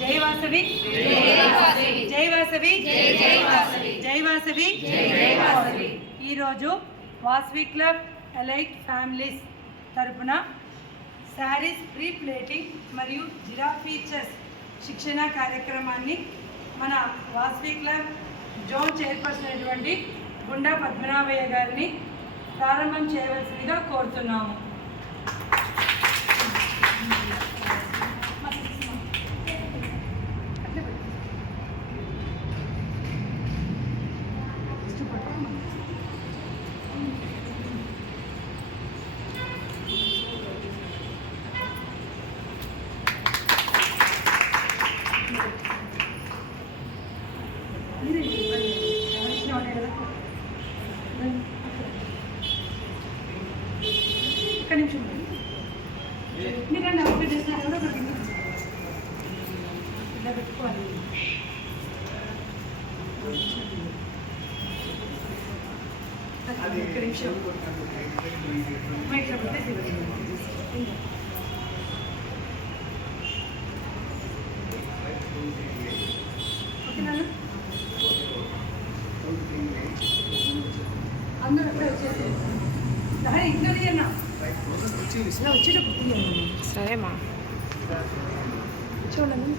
జై వాసవి జై వాసవి జై వాసవి ఈరోజు వాసవి క్లబ్ ఎలైట్ ఫ్యామిలీస్ తరపున శారీస్ ప్రీ ప్లేటింగ్ మరియు జిరాఫీ చెస్ శిక్షణ కార్యక్రమాన్ని మన వాసవి క్లబ్ జోన్ చైర్పర్సన్ అయినటువంటి గుండా పద్మనాభయ్య గారిని ప్రారంభం చేయవలసిందిగా కోరుతున్నాము. ఒక్క నిమిషం మీరండి ఒక చేసిన ఎవరో ఇలా పెట్టుకోవాలి. ఒక్క నిమిషం ఇట్లా పెట్టేసి ఓకేనా అందరూ అప్పుడే వచ్చేసి ఇంట్లో తీయన్నా వచ్చేటప్పుడు సరేమా చూడండి.